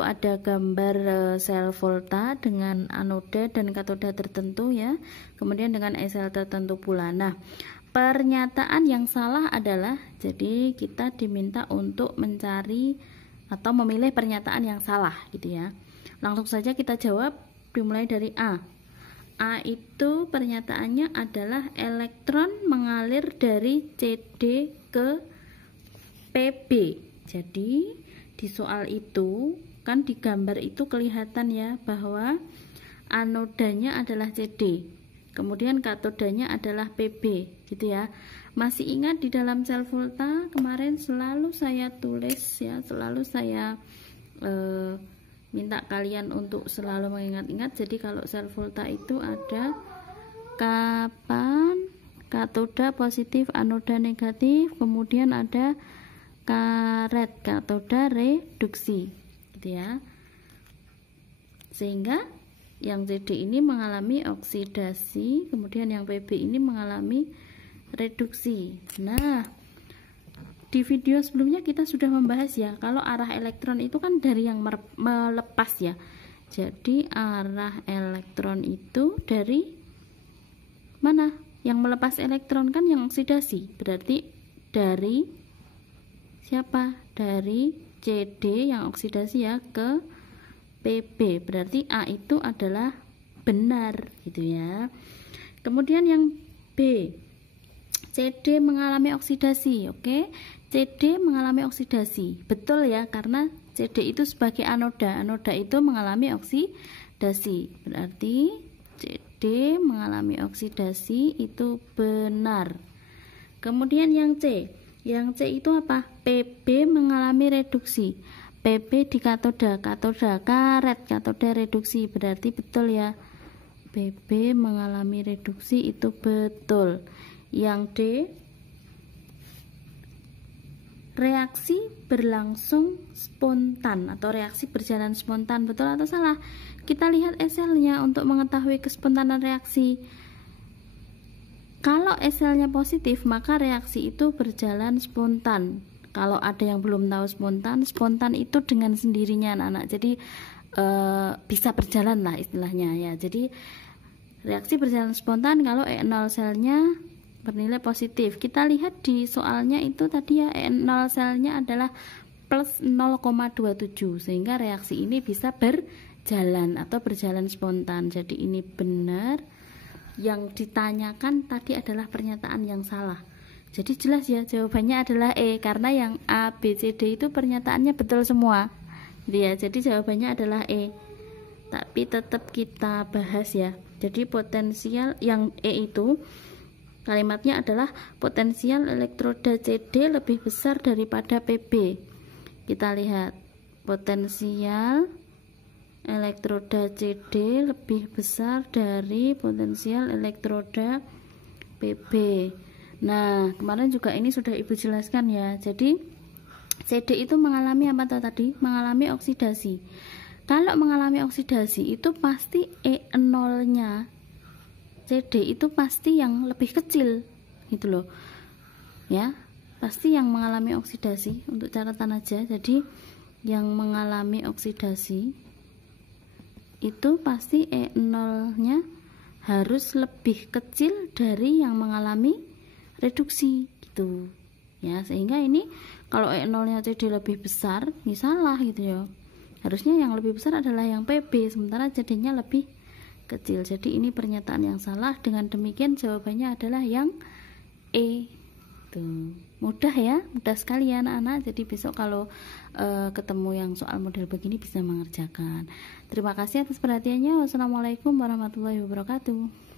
itu ada gambar sel volta dengan anoda dan katoda tertentu ya, kemudian dengan sel tertentu pula. Nah, pernyataan yang salah adalah, jadi kita diminta untuk mencari atau memilih pernyataan yang salah gitu ya. Langsung saja kita jawab, dimulai dari A. A itu pernyataannya adalah elektron mengalir dari CD ke PB. Jadi di soal itu kan di gambar itu kelihatan ya bahwa anodanya adalah CD, kemudian katodanya adalah PB gitu ya. Masih ingat di dalam sel volta kemarin selalu saya tulis ya, selalu saya minta kalian untuk selalu mengingat-ingat. Jadi kalau sel volta itu ada kapan katoda positif, anoda negatif, kemudian ada karet katoda reduksi gitu ya. Sehingga yang CD ini mengalami oksidasi, kemudian yang PB ini mengalami reduksi. Nah, di video sebelumnya kita sudah membahas ya, kalau arah elektron itu kan dari yang melepas ya. Jadi arah elektron itu dari mana? Yang melepas elektron kan yang oksidasi. Berarti dari siapa? Dari CD yang oksidasi ya ke PB. Berarti A itu adalah benar gitu ya. Kemudian yang B, CD mengalami oksidasi. Oke, CD mengalami oksidasi, betul ya, karena CD itu sebagai anoda, anoda itu mengalami oksidasi, berarti CD mengalami oksidasi itu benar. Kemudian yang C itu apa? PB mengalami reduksi, PB di katoda, katoda karet, katoda reduksi, berarti betul ya, PB mengalami reduksi itu betul. Yang D, reaksi berlangsung spontan atau reaksi berjalan spontan, betul atau salah? Kita lihat SL-nya untuk mengetahui kespontanan reaksi. Kalau SL-nya positif, maka reaksi itu berjalan spontan. Kalau ada yang belum tahu spontan, spontan itu dengan sendirinya anak-anak. Jadi bisa berjalan lah istilahnya ya. Jadi reaksi berjalan spontan kalau E0 selnya bernilai positif. Kita lihat di soalnya itu tadi ya, E0 selnya adalah plus 0,27, sehingga reaksi ini bisa berjalan atau berjalan spontan. Jadi ini benar. Yang ditanyakan tadi adalah pernyataan yang salah. Jadi jelas ya, jawabannya adalah E, karena yang A, B, C, D itu pernyataannya betul semua ya. Jadi jawabannya adalah E. Tapi tetap kita bahas ya. Jadi potensial yang E itu kalimatnya adalah potensial elektroda CD lebih besar daripada PB. Kita lihat, potensial elektroda CD lebih besar dari potensial elektroda PB. Nah, kemarin juga ini sudah Ibu jelaskan ya. Jadi CD itu mengalami apa tadi? Mengalami oksidasi. Kalau mengalami oksidasi itu pasti E0-nya CD itu pasti yang lebih kecil gitu loh ya, pasti yang mengalami oksidasi. Untuk catatan aja, jadi yang mengalami oksidasi itu pasti E0-nya harus lebih kecil dari yang mengalami reduksi gitu ya, sehingga ini kalau E0-nya CD lebih besar, ini salah gitu ya. Harusnya yang lebih besar adalah yang PB, sementara CD-nya lebih kecil. Jadi ini pernyataan yang salah. Dengan demikian jawabannya adalah yang E. Tuh, mudah ya, mudah sekali ya anak-anak. Jadi besok kalau ketemu yang soal model begini bisa mengerjakan. Terima kasih atas perhatiannya. Wassalamualaikum warahmatullahi wabarakatuh.